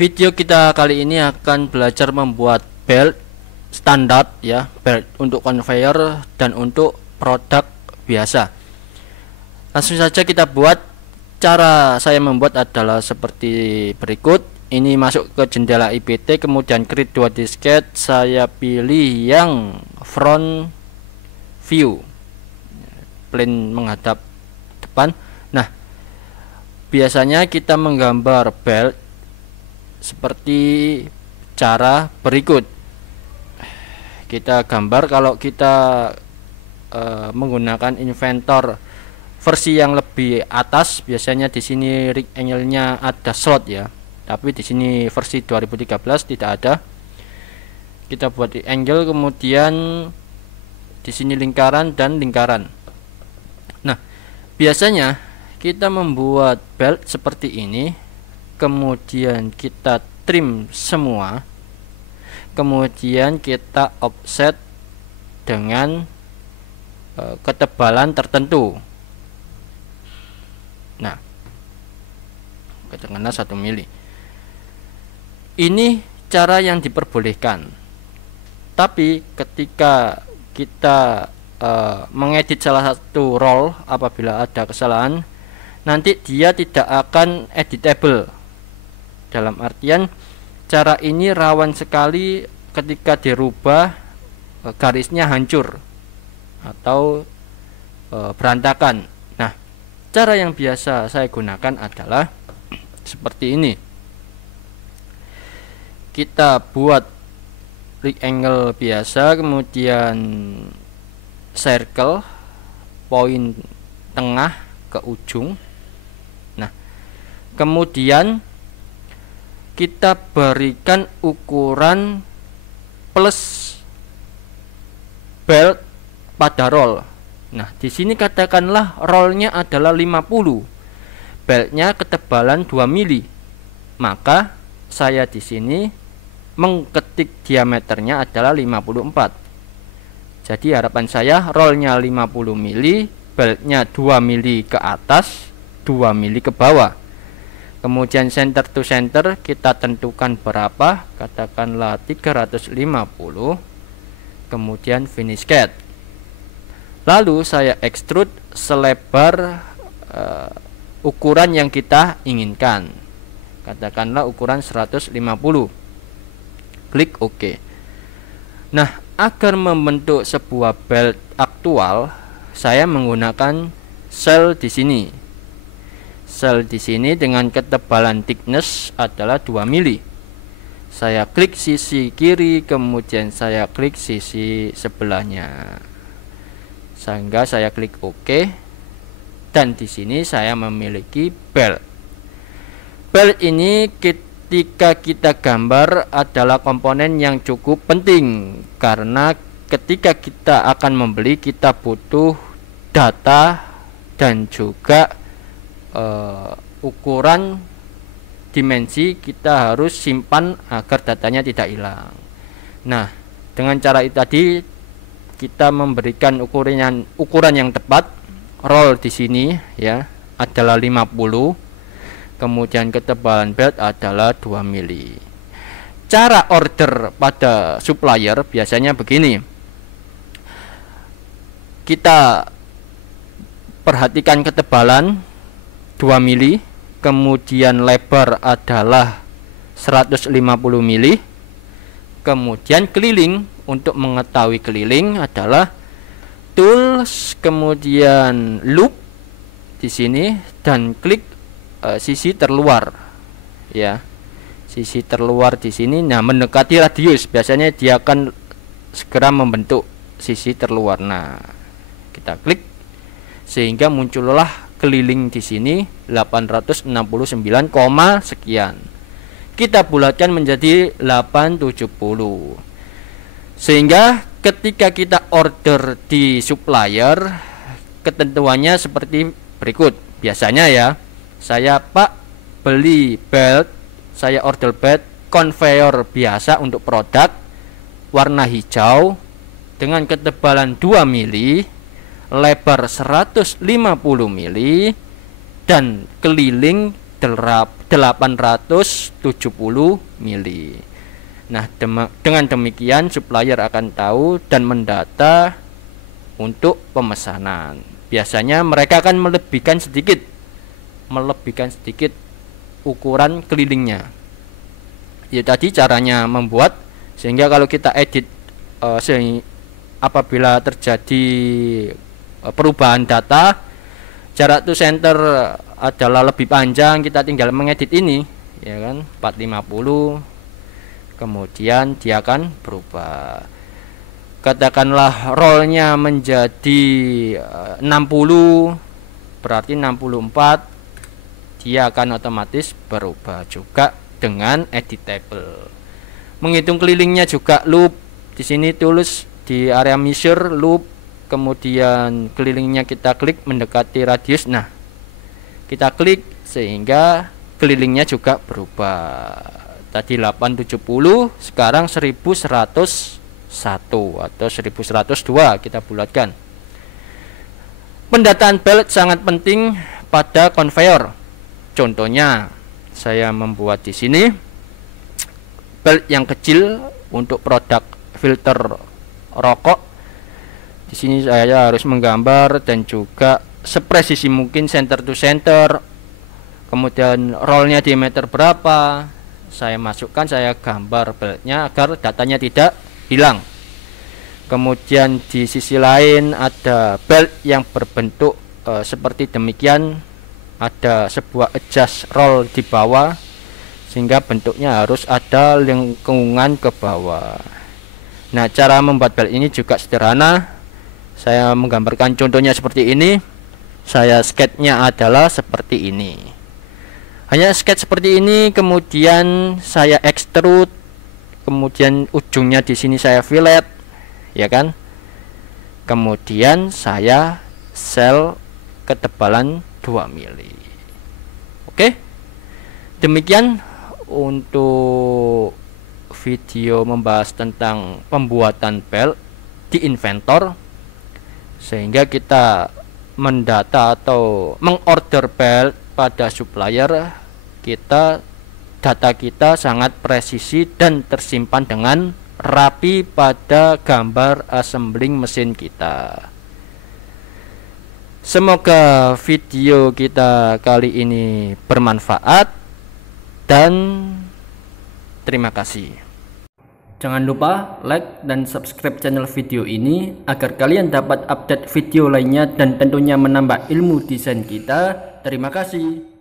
Video kita kali ini akan belajar membuat belt standar ya, belt untuk conveyor dan untuk produk biasa. Langsung saja kita buat. Cara saya membuat adalah seperti berikut. Ini masuk ke jendela IPT, kemudian create 2 disket. Saya pilih yang front view, plane menghadap depan. Nah, biasanya kita menggambar belt seperti cara berikut. Kita gambar kalau kita menggunakan inventor versi yang lebih atas, biasanya di sini rig angle-nya ada slot ya. Tapi di sini versi 2013 tidak ada. Kita buat rig angle, kemudian di sini lingkaran dan lingkaran. Nah, biasanya kita membuat belt seperti ini, kemudian kita trim semua, kemudian kita offset dengan ketebalan tertentu. Nah, katakanlah 1 mili. Ini cara yang diperbolehkan. Tapi ketika kita mengedit salah satu roll, apabila ada kesalahan, nanti dia tidak akan editable. Dalam artian, cara ini rawan sekali ketika dirubah garisnya hancur atau berantakan. Nah, cara yang biasa saya gunakan adalah seperti ini. Kita buat rig angle biasa, kemudian circle poin tengah ke ujung. Nah, kemudian kita berikan ukuran plus belt pada roll. Nah, di sini katakanlah rollnya adalah 50, beltnya ketebalan 2 mili. Maka saya di sini mengketik diameternya adalah 54. Jadi harapan saya rollnya 50 mili, beltnya 2 mili ke atas, 2 mili ke bawah. Kemudian center to center kita tentukan berapa, katakanlah 350. Kemudian finish cut. Lalu saya extrude selebar ukuran yang kita inginkan, katakanlah ukuran 150. Klik OK. Nah, agar membentuk sebuah belt aktual, saya menggunakan sel di sini. Sel di sini dengan ketebalan thickness adalah 2 mili. Saya klik sisi kiri, kemudian saya klik sisi sebelahnya. Sehingga saya klik OK, dan di sini saya memiliki belt. Belt ini ketika kita gambar adalah komponen yang cukup penting, karena ketika kita akan membeli kita butuh data dan juga ukuran dimensi kita harus simpan agar datanya tidak hilang. Nah, dengan cara itu tadi kita memberikan ukuran yang tepat. Roll di sini ya adalah 50, kemudian ketebalan belt adalah 2 mili. Cara order pada supplier biasanya begini. Kita perhatikan ketebalan 2 mili, kemudian lebar adalah 150 mili, kemudian keliling. Untuk mengetahui keliling adalah tools, kemudian loop di sini, dan klik sisi terluar ya, sisi terluar di sini. Nah, mendekati radius biasanya dia akan segera membentuk sisi terluar. Nah, kita klik sehingga muncullah keliling di sini 869, sekian. Kita bulatkan menjadi 870. Sehingga ketika kita order di supplier, ketentuannya seperti berikut. Biasanya ya, saya Pak beli belt, saya order belt conveyor biasa untuk produk warna hijau dengan ketebalan 2 mili, lebar 150 mili, dan keliling 870 mili. Nah, dengan demikian supplier akan tahu dan mendata untuk pemesanan. Biasanya mereka akan melebihkan sedikit ukuran kelilingnya. Ya tadi caranya membuat, sehingga kalau kita edit apabila terjadi perubahan data, jarak to center adalah lebih panjang, kita tinggal mengedit ini, ya kan, 450, kemudian dia akan berubah. Katakanlah rollnya menjadi 60, berarti 64, dia akan otomatis berubah juga dengan editable. Menghitung kelilingnya juga loop. Di sini tulis di area measure loop, kemudian kelilingnya kita klik mendekati radius. Nah, kita klik sehingga kelilingnya juga berubah. Tadi 870, sekarang 1101 atau 1102 kita bulatkan. Pendataan belt sangat penting pada conveyor. Contohnya saya membuat di sini belt yang kecil untuk produk filter rokok. Di sini saya harus menggambar dan juga sepresisi mungkin center to center, kemudian rollnya diameter berapa, saya masukkan, saya gambar beltnya agar datanya tidak hilang. Kemudian di sisi lain ada belt yang berbentuk seperti demikian, ada sebuah adjust roll di bawah sehingga bentuknya harus ada lengkungan ke bawah. Nah, cara membuat belt ini juga sederhana. Saya menggambarkan contohnya seperti ini. Saya sketnya adalah seperti ini. Hanya sketch seperti ini, kemudian saya extrude, kemudian ujungnya di sini saya fillet, ya kan? Kemudian saya sel ketebalan 2 mili. Oke. Demikian untuk video membahas tentang pembuatan belt di Inventor, sehingga kita mendata atau mengorder belt pada supplier kita, data kita sangat presisi dan tersimpan dengan rapi pada gambar assembling mesin kita. Semoga video kita kali ini bermanfaat dan terima kasih. Jangan lupa like dan subscribe channel video ini agar kalian dapat update video lainnya dan tentunya menambah ilmu desain kita. Terima kasih.